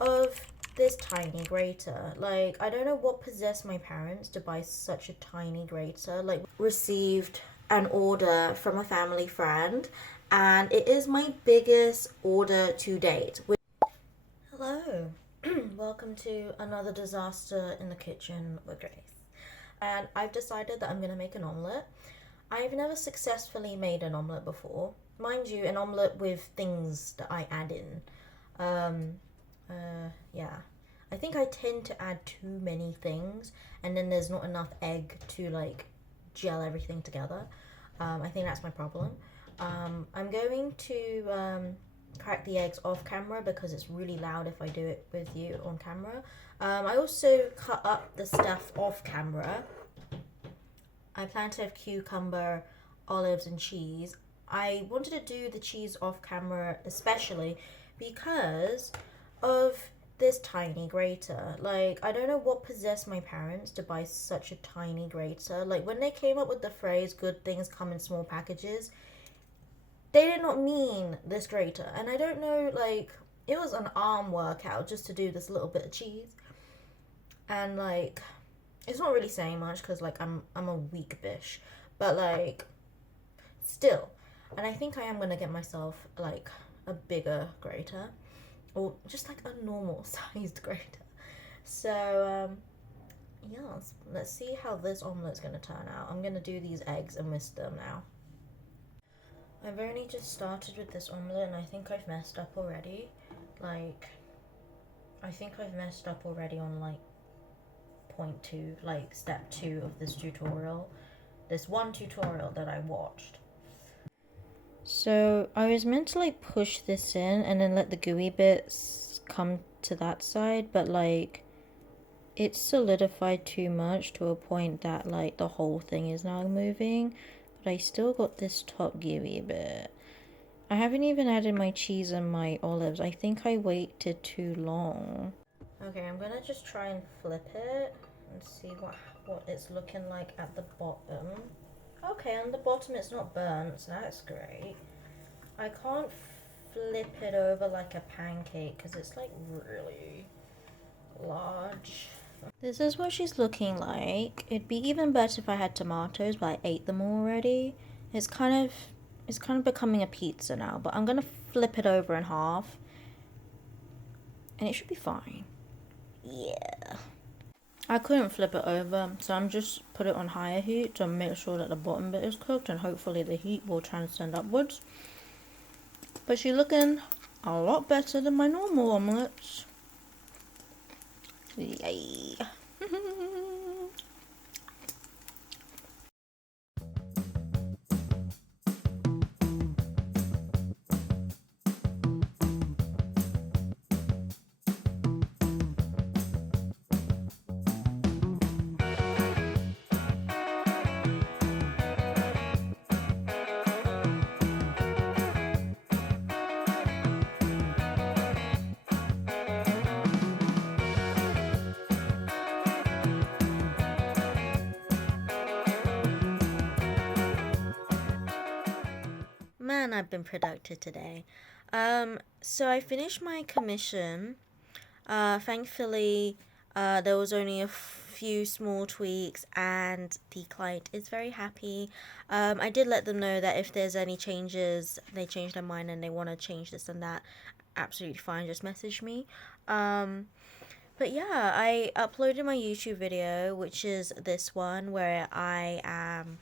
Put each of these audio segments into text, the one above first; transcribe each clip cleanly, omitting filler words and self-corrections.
of this tiny grater. Like, I don't know what possessed my parents to buy such a tiny grater. Like, received an order from a family friend, and it is my biggest order to date. Hello, welcome to another disaster in the kitchen with Grace. And I've decided that I'm gonna make an omelette. I've never successfully made an omelette before. Mind you, an omelette with things that I add in. Yeah. I think I tend to add too many things, and then there's not enough egg to like gel everything together. I think that's my problem. I'm going to crack the eggs off camera because it's really loud if I do it with you on camera. I also cut up the stuff off camera. I plan to have cucumber, olives, and cheese. I wanted to do the cheese off camera especially because of this tiny grater. Like, I don't know what possessed my parents to buy such a tiny grater. Like, when they came up with the phrase good things come in small packages, they did not mean this grater. And I don't know, like, it was an arm workout just to do this little bit of cheese. And like, it's not really saying much because like I'm a weak bish, but like still. And I think I am gonna get myself like a bigger grater, or just like a normal sized grater. So yeah, let's see how this omelet's gonna turn out. I'm gonna do these eggs and whisk them now. I've only just started with this omelet and I think I've messed up already. Like, I think I've messed up already on like point two, like step 2 of this tutorial. This one tutorial that I watched. So I was meant to like push this in and then let the gooey bits come to that side, but like it's solidified too much to a point that like the whole thing is now moving, but I still got this top gooey bit. I haven't even added my cheese and my olives. I think I waited too long. Okay, I'm gonna just try and flip it and see what it's looking like at the bottom. Okay, on the bottom it's not burnt, so that's great. I can't flip it over like a pancake because it's like really large. This is what she's looking like. It'd be even better if I had tomatoes, but I ate them already. It's kind of becoming a pizza now, but I'm gonna flip it over in half and it should be fine. Yeah. I couldn't flip it over, so I'm just put it on higher heat to make sure that the bottom bit is cooked, and hopefully the heat will transcend upwards. But she's looking a lot better than my normal omelets. Yay. Man, I've been productive today. So I finished my commission. Thankfully, there was only a few small tweaks, and the client is very happy. I did let them know that if there's any changes, they change their mind and they want to change this and that, absolutely fine. Just message me. But yeah, I uploaded my YouTube video, which is this one where I am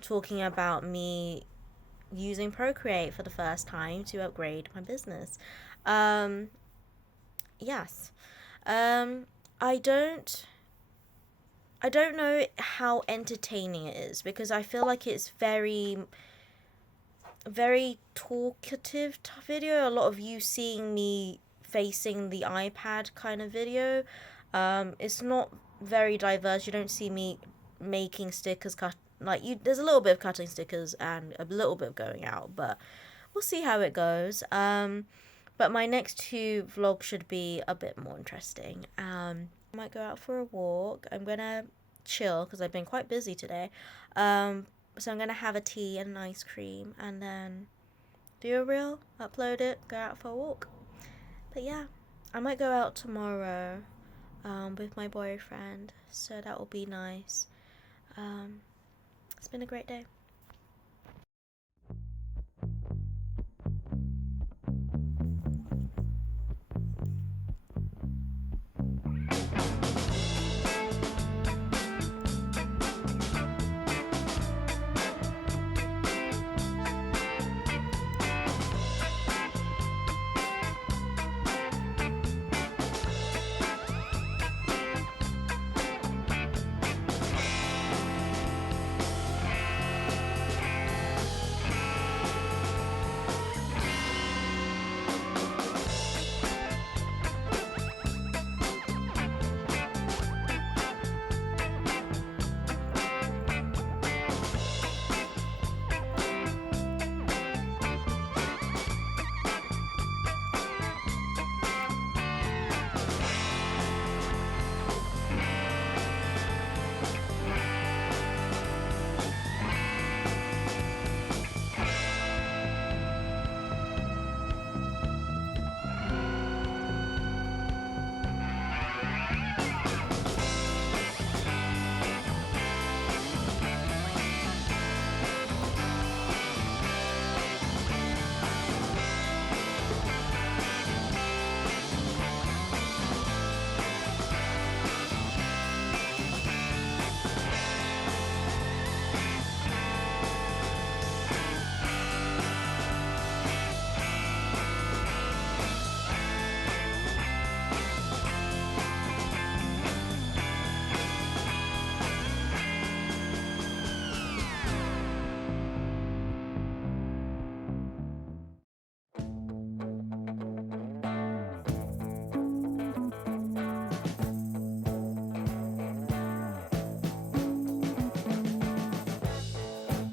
talking about me using Procreate for the first time to upgrade my business. Yes. Um, I don't know how entertaining it is because I feel like it's very talkative video. A lot of you seeing me facing the iPad kind of video. It's not very diverse. You don't see me making stickers, there's a little bit of cutting stickers and a little bit of going out, but we'll see how it goes. But my next 2 vlogs should be a bit more interesting. I might go out for a walk. I'm gonna chill because I've been quite busy today. So I'm gonna have a tea and an ice cream and then do a reel, upload it, go out for a walk. But yeah, I might go out tomorrow with my boyfriend, so that will be nice. It's been a great day.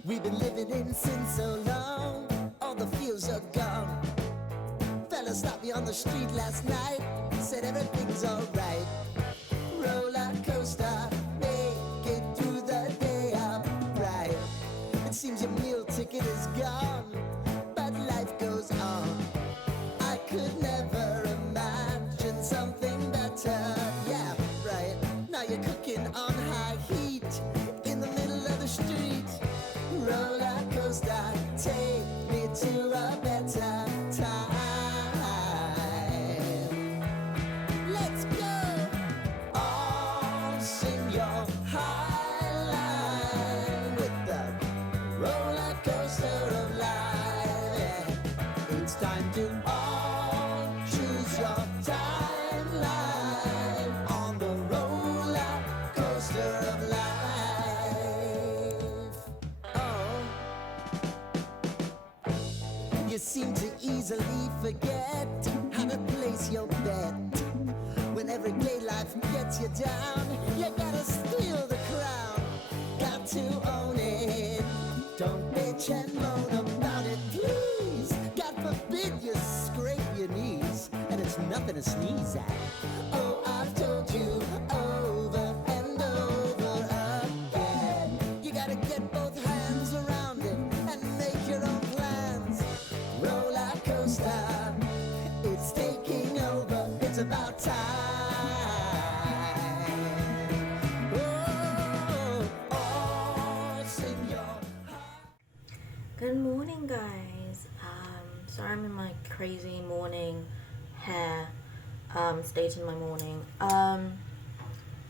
We've been living in sin so long, all the feels are gone. Fella stopped me on the street last night, said everything's alright. Roller coaster, make it through the day upright. It seems your meal ticket is gone, but life goes on. I could never imagine something better. Yeah, right. Now you're cooking on high heat in the middle of the street. Roller coaster, take me to a better time. Let's go. All sing your high line with the roller coaster of life. Yeah. It's time to all choose your timeline on the roller coaster of life. You seem to easily forget how to place your bet. When everyday life gets you down, you gotta steal the crown. Got to own it. Don't bitch and moan about it, please. God forbid you scrape your knees, and it's nothing to sneeze at. Oh, I've told you over and over again. You gotta get both hands around it and make your own plans. Roller coaster, it's taking over. It's about time. Oh, senor. Good morning, guys. Sorry I'm in my crazy morning hair state in my morning.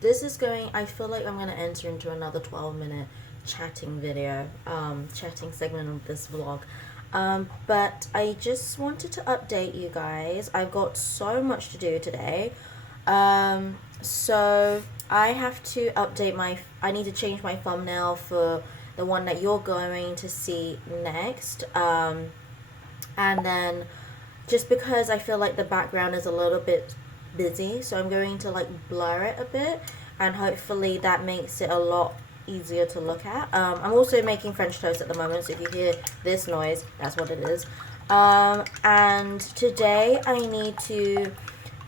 This is I feel like I'm gonna enter into another 12-minute chatting video, chatting segment of this vlog. But I just wanted to update you guys. I've got so much to do today. So I have to update I need to change my thumbnail for the one that you're going to see next. And then just because I feel like the background is a little bit busy, so I'm going to like blur it a bit, and hopefully that makes it a lot easier to look at. I'm also making French toast at the moment, so if you hear this noise, that's what it is. And today I need to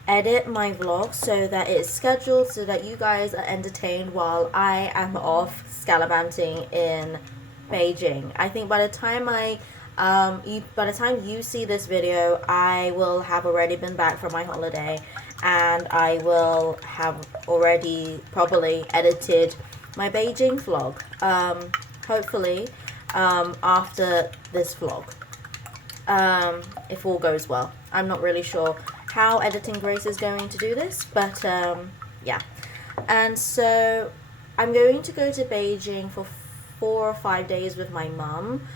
edit my vlog so that it's scheduled so that you guys are entertained while I am off scalabanting in Beijing. I think by the time I By the time you see this video, I will have already been back from my holiday, and I will have already probably edited my Beijing vlog. Hopefully, after this vlog, if all goes well. I'm not really sure how Editing Grace is going to do this, but yeah. And so I'm going to go to Beijing for 4 or 5 days with my mum.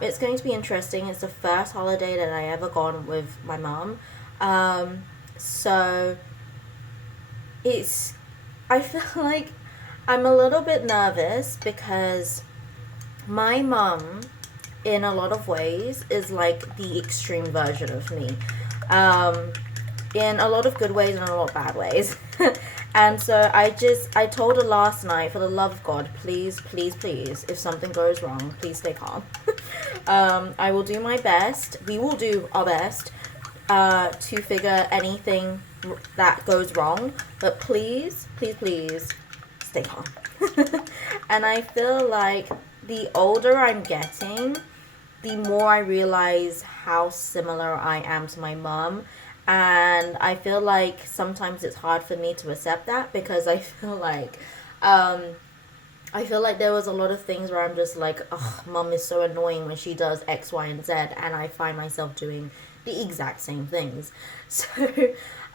It's going to be interesting. It's the first holiday that I ever gone with my mum. So I feel like I'm a little bit nervous because my mum, in a lot of ways, is like the extreme version of me. In a lot of good ways and a lot of bad ways. And so I told her last night, for the love of God, please, please, please, if something goes wrong, please stay calm. I will do my best. We will do our best to figure anything that goes wrong. But please, please, please, stay calm. And I feel like the older I'm getting, the more I realize how similar I am to my mom. And I feel like sometimes it's hard for me to accept that, because I feel like there was a lot of things where I'm just like, oh, mom is so annoying when she does X, Y, and Z, and I find myself doing the exact same things. So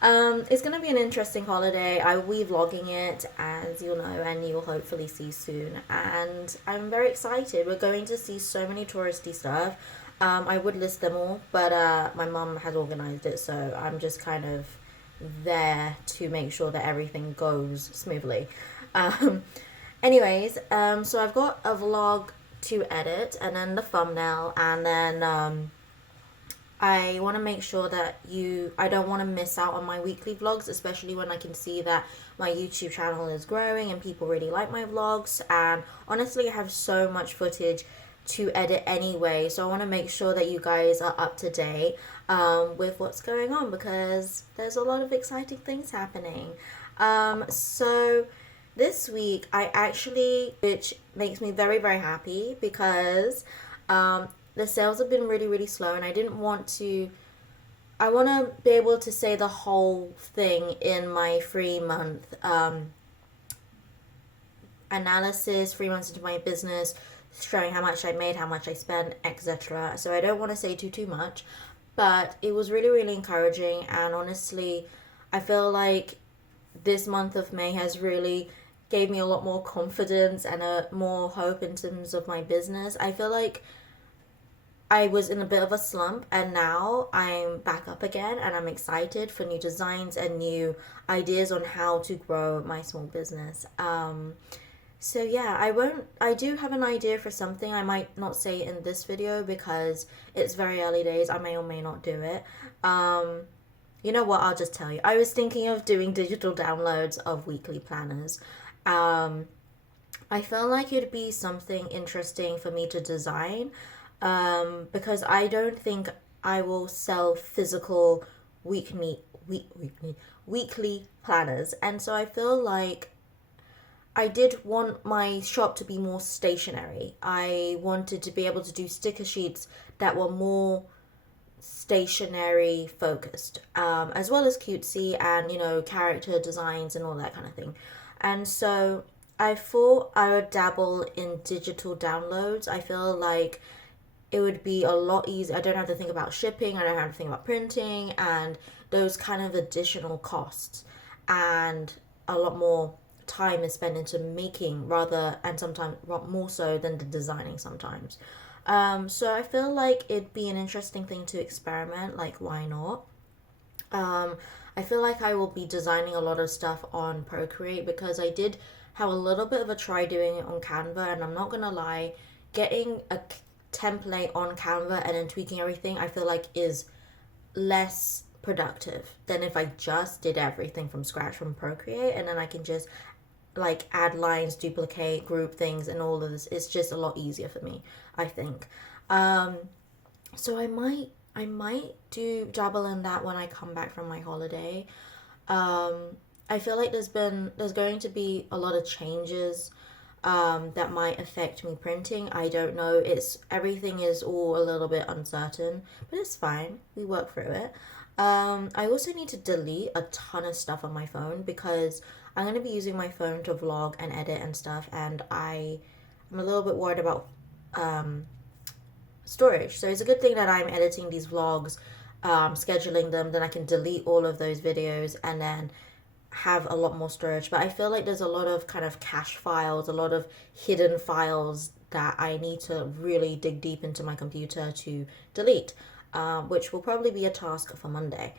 it's gonna be an interesting holiday. I will be vlogging it, as you'll know, and you'll hopefully see soon. And I'm very excited. We're going to see so many touristy stuff. I would list them all, but my mum has organized it, so I'm just kind of there to make sure that everything goes smoothly. Anyways, so I've got a vlog to edit, and then the thumbnail, and then I want to make sure that I don't want to miss out on my weekly vlogs, especially when I can see that my YouTube channel is growing and people really like my vlogs. And honestly, I have so much footage to edit anyway, so I want to make sure that you guys are up to date with what's going on, because there's a lot of exciting things happening. So this week which makes me very, very happy, because the sales have been really, really slow, and I want to be able to say the whole thing in my 3-month analysis, 3 months into my business, showing how much I made, how much I spent, etc. So I don't want to say too much, but it was really, really encouraging. And honestly, I feel like this month of May has really gave me a lot more confidence and more hope in terms of my business. I feel like I was in a bit of a slump, and now I'm back up again, and I'm excited for new designs and new ideas on how to grow my small business. So yeah, I do have an idea for something. I might not say it in this video because it's very early days. I may or may not do it. You know what, I'll just tell you. I was thinking of doing digital downloads of weekly planners. I felt like it'd be something interesting for me to design, because I don't think I will sell physical weekly planners. And so I feel like I did want my shop to be more stationary. I wanted to be able to do sticker sheets that were more stationary focused, as well as cutesy and, character designs and all that kind of thing. And so I thought I would dabble in digital downloads. I feel like it would be a lot easier. I don't have to think about shipping. I don't have to think about printing and those kind of additional costs, and a lot more time is spent into making and sometimes more so than the designing sometimes. So I feel like it'd be an interesting thing to experiment. Like, why not? I feel like I will be designing a lot of stuff on Procreate, because I did have a little bit of a try doing it on Canva, and I'm not gonna lie, getting a template on Canva and then tweaking everything, I feel like is less productive than if I just did everything from scratch from Procreate, and then I can just like add lines, duplicate, group things, and all of this. It's just a lot easier for me, I think. So I might do dabble in that when I come back from my holiday. I feel like there's going to be a lot of changes that might affect me printing. I don't know. Everything is all a little bit uncertain, but it's fine. We work through it. I also need to delete a ton of stuff on my phone because I'm going to be using my phone to vlog and edit and stuff, and I'm a little bit worried about storage. So it's a good thing that I'm editing these vlogs, scheduling them, then I can delete all of those videos and then have a lot more storage. But I feel like there's a lot of kind of cache files, a lot of hidden files that I need to really dig deep into my computer to delete, which will probably be a task for Monday.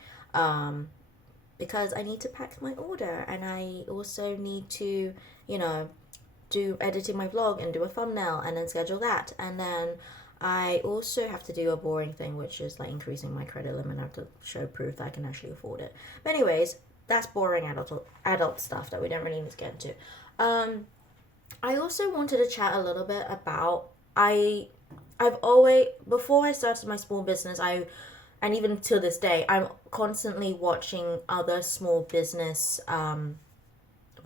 Because I need to pack my order and I also need to, do editing my vlog and do a thumbnail and then schedule that. And then I also have to do a boring thing, which is like increasing my credit limit. I have to show proof that I can actually afford it. But anyways, that's boring adult stuff that we don't really need to get into. I also wanted to chat a little bit about I've always, before I started my small business, and even till this day, I'm constantly watching other small business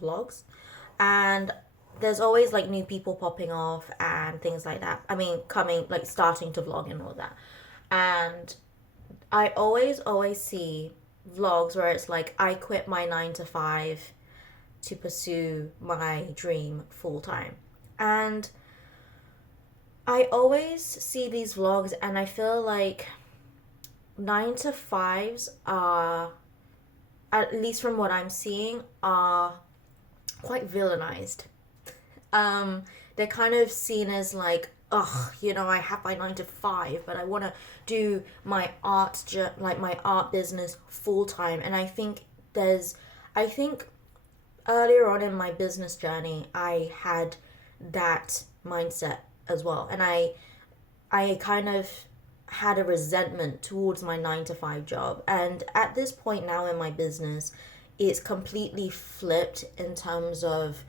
vlogs, and there's always like new people popping off and things like that. I mean, starting to vlog and all that. And I always see vlogs where it's like, I quit my 9 to 5 to pursue my dream full time. And I always see these vlogs and I feel like 9 to 5s are, at least from what I'm seeing, are quite villainized. They're kind of seen as like, oh, I have my 9 to 5, but I want to do my my art business full time. And I think earlier on in my business journey, I had that mindset as well. And I kind of had a resentment towards my 9 to 5 job. And at this point now in my business, it's completely flipped in terms of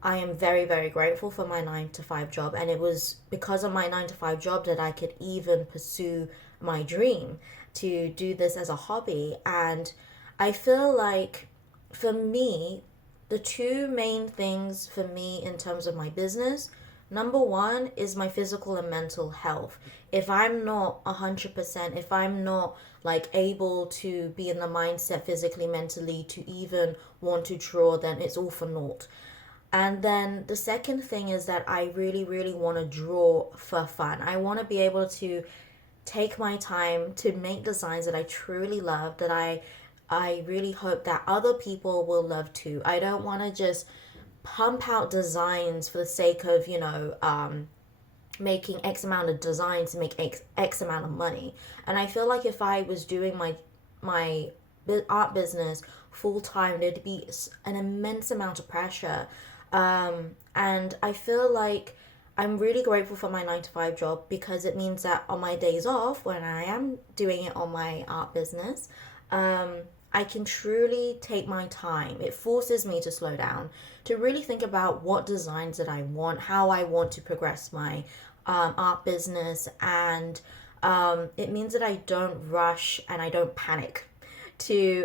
I am very, very grateful for my 9 to 5 job. And it was because of my 9 to 5 job that I could even pursue my dream to do this as a hobby. And I feel like for me, the two main things for me in terms of my business, number one is my physical and mental health. If I'm not 100%, if I'm not like able to be in the mindset physically, mentally to even want to draw, then it's all for naught. And then the second thing is that I really, really want to draw for fun. I want to be able to take my time to make designs that I truly love, that I really hope that other people will love too. I don't want to just pump out designs for the sake of, making X amount of designs to make X amount of money. And I feel like if I was doing my art business full time, there'd be an immense amount of pressure. And I feel like I'm really grateful for my 9 to 5 job because it means that on my days off, when I am doing it on my art business, I can truly take my time. It forces me to slow down, to really think about what designs that I want, how I want to progress my art business, and it means that I don't rush and I don't panic to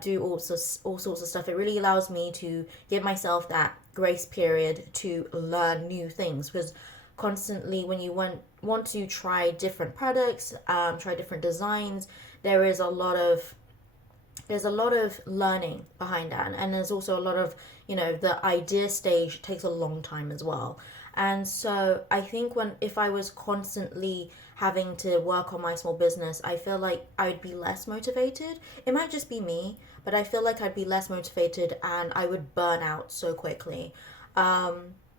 do all sorts of stuff. It really allows me to give myself that grace period to learn new things, because constantly when you want to try different products, try different designs, there's a lot of learning behind that, and there's also a lot of, the idea stage takes a long time as well. And so I think if I was constantly having to work on my small business, I feel like I'd be less motivated. It might just be me, but I feel like I'd be less motivated and I would burn out so quickly.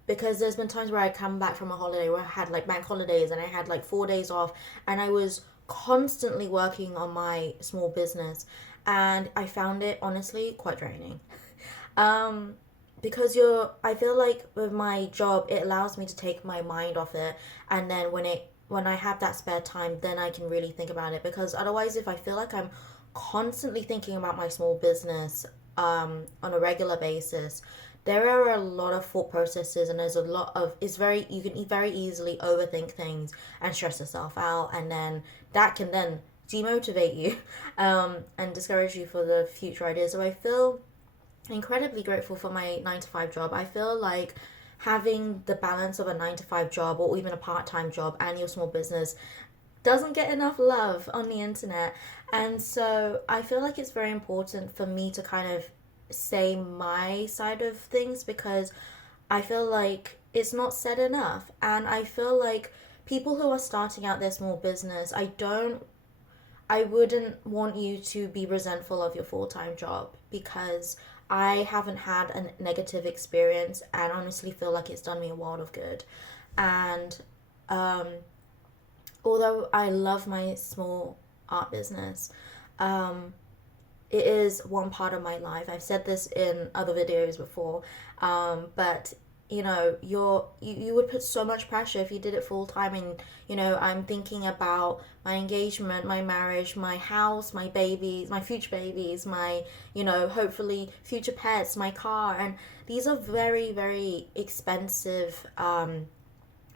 Because there's been times where I come back from a holiday where I had like bank holidays and I had like 4 days off and I was constantly working on my small business, and I found it honestly quite draining. Because I feel like with my job, it allows me to take my mind off it, and then when I have that spare time, then I can really think about it. Because otherwise, if I feel like I'm constantly thinking about my small business on a regular basis, there are a lot of thought processes, and there's a lot of you can very easily overthink things and stress yourself out, and then that can then demotivate you and discourage you for the future ideas. So I feel incredibly grateful for my 9 to 5 job. I feel like having the balance of a 9 to 5 job or even a part-time job and your small business doesn't get enough love on the internet. And so I feel like it's very important for me to kind of say my side of things, because I feel like it's not said enough. And I feel like people who are starting out their small business, I wouldn't want you to be resentful of your full-time job, because I haven't had a negative experience and honestly feel like it's done me a world of good. And um, although I love my small art business, um, it is one part of my life. I've said this in other videos before, but you would put so much pressure if you did it full time. And I'm thinking about my engagement, my marriage, my house, my babies, my future babies, my hopefully future pets, my car, and these are very, very expensive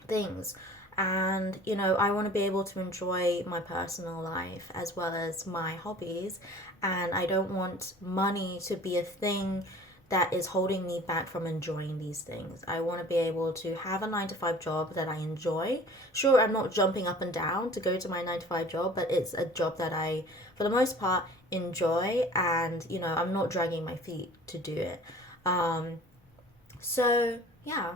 things. And I want to be able to enjoy my personal life as well as my hobbies, and I don't want money to be a thing that is holding me back from enjoying these things. I want to be able to have a 9 to 5 job that I enjoy. Sure, I'm not jumping up and down to go to my 9 to 5 job, but it's a job that I, for the most part, enjoy, and I'm not dragging my feet to do it. So yeah.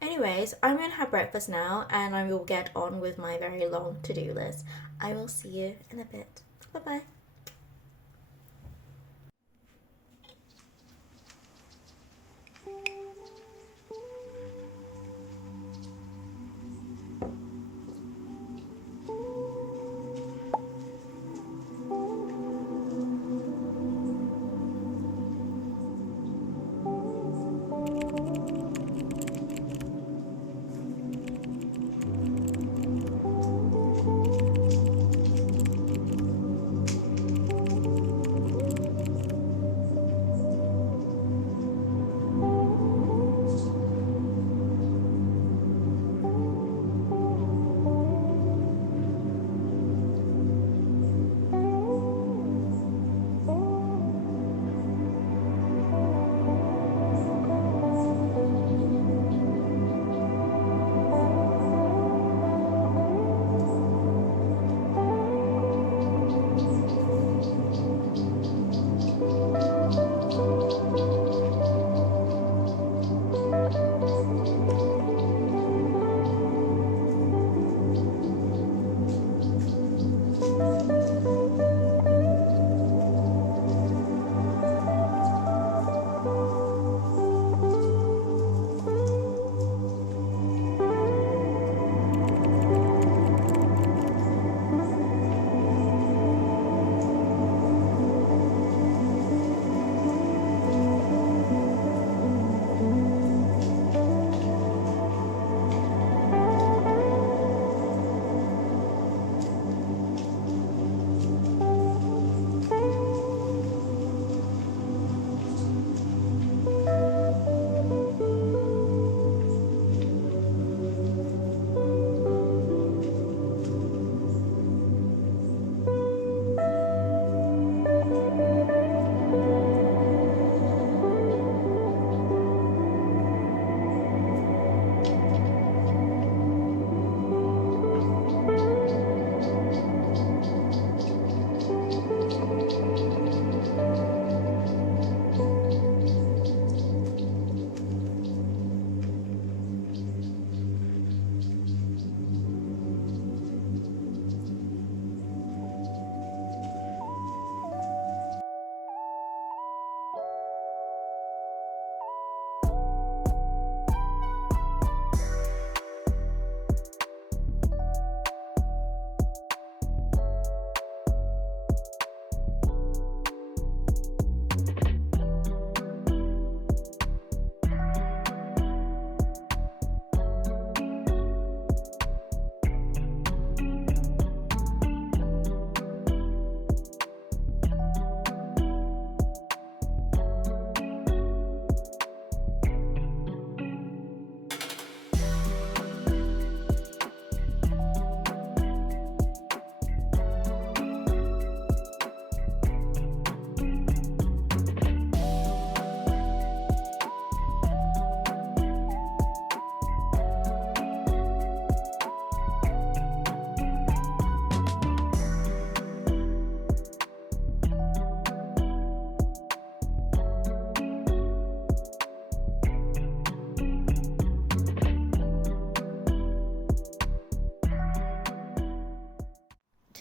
Anyways, I'm gonna have breakfast now and I will get on with my very long to-do list. I will see you in a bit. Bye bye.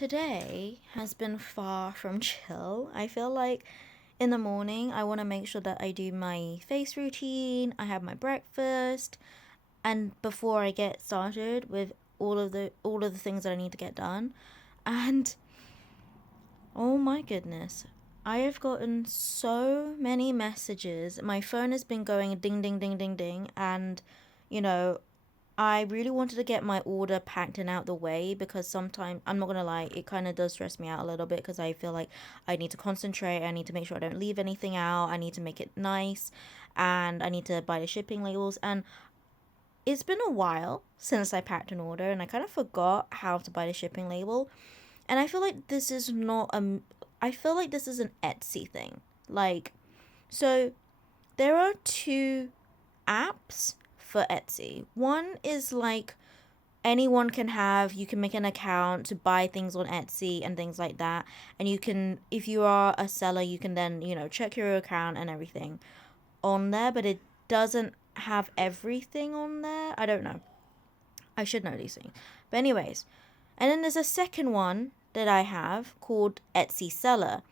today has been far from chill. I feel like in the morning I want to make sure that I do my face routine, I have my breakfast, and before I get started with all of the things that I need to get done. And oh my goodness, I have gotten so many messages. My phone has been going ding ding ding ding ding, and you know, I really wanted to get my order packed and out the way because sometimes, I'm not gonna lie, it kind of does stress me out a little bit because I feel like I need to concentrate. I need to make sure I don't leave anything out. I need to make it nice, and I need to buy the shipping labels. And it's been a while since I packed an order, and I kind of forgot how to buy the shipping label. And I feel like this is not I feel like this is an Etsy thing. Like, so there are two apps for Etsy. One is like anyone can have, you can make an account to buy things on Etsy and things like that. And you can, if you are a seller, you can then, check your account and everything on there, but it doesn't have everything on there. I don't know. I should know these things. But anyways, and then there's a second one that I have called Etsy Seller.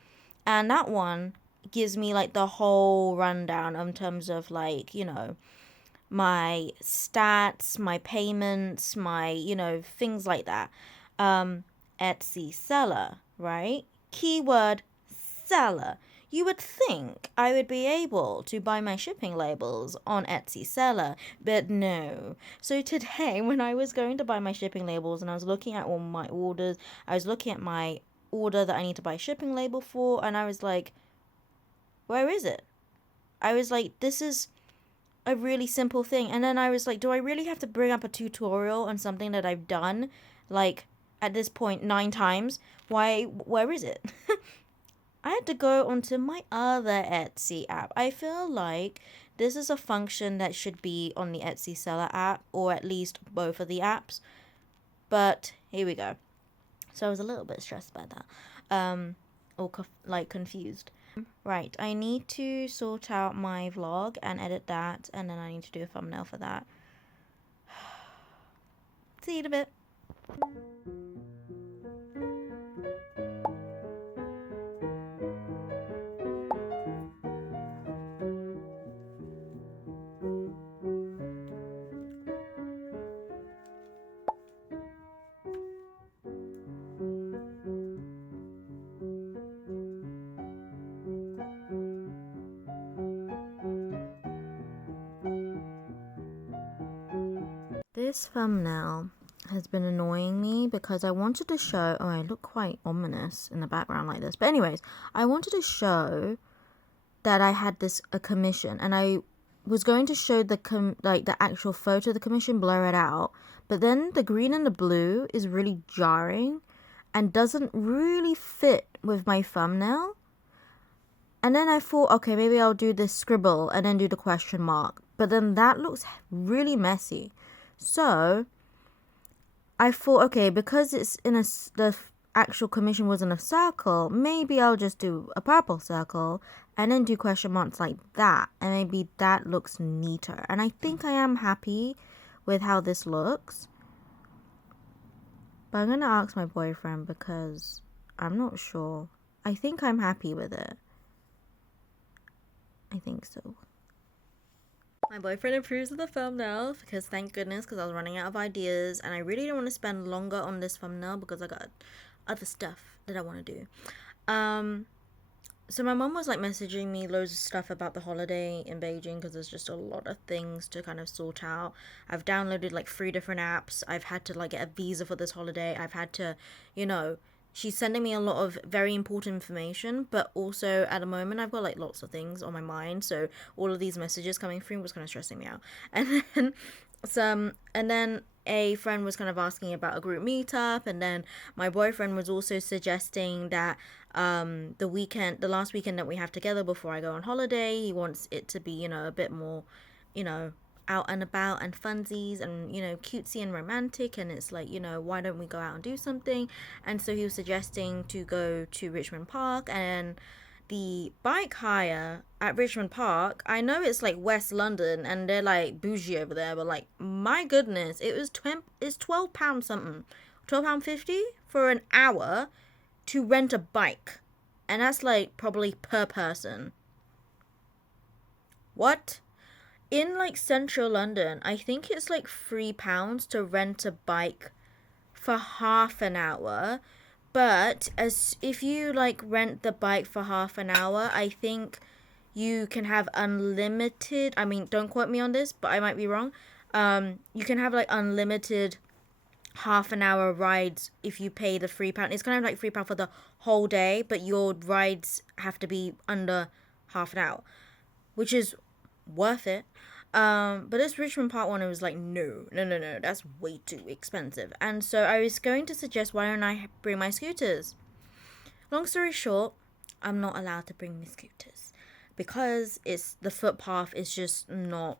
And that one gives me like the whole rundown in terms of like, my stats, my payments, my, things like that. Etsy Seller, right? Keyword seller. You would think I would be able to buy my shipping labels on Etsy Seller, but no. So today, when I was going to buy my shipping labels and I was looking at all my orders, I was looking at my order that I need to buy shipping label for, and I was like, where is it? I was like, this is a really simple thing. And then I was like, do I really have to bring up a tutorial on something that I've done, like, at this point 9 times? Where is it? I had to go onto my other Etsy app. I feel like this is a function that should be on the Etsy Seller app, or at least both of the apps. But here we go. So I was a little bit stressed by that, or confused. Right, I need to sort out my vlog and edit that, and then I need to do a thumbnail for that. See you in a bit. This thumbnail has been annoying me because I wanted to show, oh, I look quite ominous in the background like this. But anyways, I wanted to show that I had a commission, and I was going to show the actual photo of the commission, blur it out. But then the green and the blue is really jarring and doesn't really fit with my thumbnail. And then I thought, okay, maybe I'll do this scribble and then do the question mark. But then that looks really messy. So I thought, okay, because it's in the actual commission was in a circle, maybe I'll just do a purple circle and then do question marks like that, and maybe that looks neater. And I think I am happy with how this looks, but I'm gonna ask my boyfriend because I'm not sure. I think I'm happy with it. I think so. My boyfriend approves of the thumbnail because thank goodness, because I was running out of ideas and I really don't want to spend longer on this thumbnail because I got other stuff that I want to do. So my mom was like messaging me loads of stuff about the holiday in Beijing because there's just a lot of things to kind of sort out. I've downloaded like 3 different apps. I've had to like get a visa for this holiday. I've had to, she's sending me a lot of very important information, but also at the moment I've got like lots of things on my mind, so all of these messages coming through was kind of stressing me out. And then a friend was kind of asking about a group meetup, and then my boyfriend was also suggesting that the last weekend that we have together before I go on holiday, he wants it to be, a bit more, out and about and funsies and, cutesy and romantic. And it's like, why don't we go out and do something? And so he was suggesting to go to Richmond Park, and the bike hire at Richmond Park, I know it's like West London and they're like bougie over there, but like, my goodness, it's £12 something, £12.50 for an hour to rent a bike. And that's like probably per person. What? In like central London, I think it's like £3 to rent a bike for half an hour. But as if you like rent the bike for half an hour, I think you can have unlimited. I mean, don't quote me on this, but I might be wrong. You can have like unlimited half an hour rides if you pay the £3. It's kind of like £3 for the whole day, but your rides have to be under half an hour, which is worth it. But this Richmond Park one, it was like, no, that's way too expensive. And so I was going to suggest, why don't I bring my scooters? Long story short, I'm not allowed to bring my scooters because the footpath is just not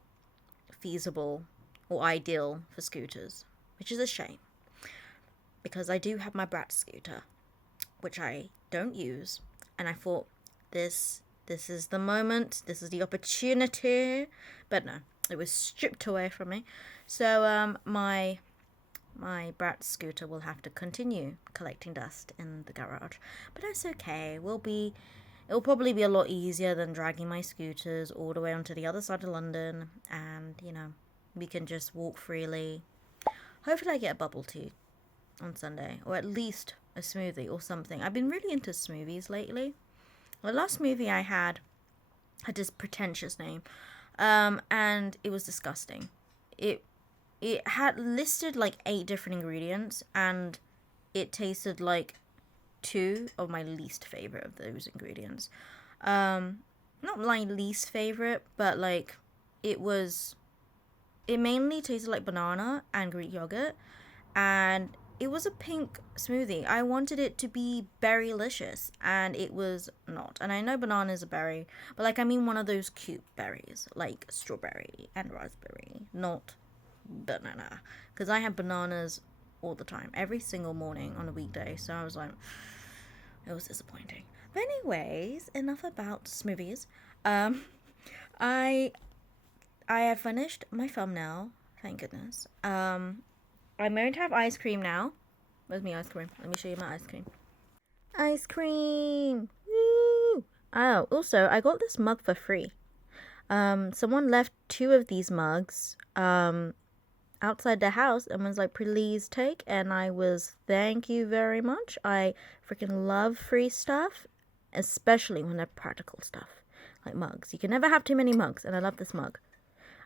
feasible or ideal for scooters, which is a shame because I do have my Brat scooter, which I don't use, and I thought this is the moment, this is the opportunity, but no, it was stripped away from me. So my Brat scooter will have to continue collecting dust in the garage, but that's okay. It'll probably be a lot easier than dragging my scooters all the way onto the other side of London, and we can just walk freely. Hopefully I get a bubble tea on Sunday, or at least a smoothie or something. I've been really into smoothies lately. The last movie I had this pretentious name, and it was disgusting. It had listed like 8 different ingredients, and it tasted like 2 of my least favorite of those ingredients. Not my least favorite, but like it mainly tasted like banana and Greek yogurt, and it was a pink smoothie. I wanted it to be berry-licious, and it was not. And I know banana is a berry, but like I mean one of those cute berries, like strawberry and raspberry, not banana. Because I have bananas all the time, every single morning on a weekday. So I was like, it was disappointing. But anyways, enough about smoothies. I have finished my thumbnail, thank goodness. I'm going to have ice cream now. Where's my ice cream? Let me show you my ice cream. Ice cream! Woo! Oh, also, I got this mug for free. Someone left 2 of these mugs outside the house and was like, please take. And I was, thank you very much. I freaking love free stuff, especially when they're practical stuff, like mugs. You can never have too many mugs, and I love this mug.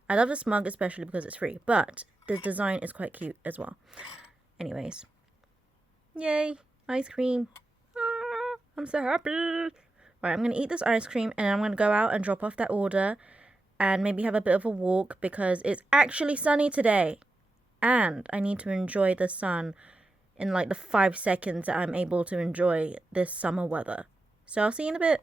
I love this mug especially because it's free, but the design is quite cute as well. Anyways. Yay, ice cream. Ah, I'm so happy. Right, I'm going to eat this ice cream, and I'm going to go out and drop off that order and maybe have a bit of a walk because it's actually sunny today. And I need to enjoy the sun in like the 5 seconds that I'm able to enjoy this summer weather. So I'll see you in a bit.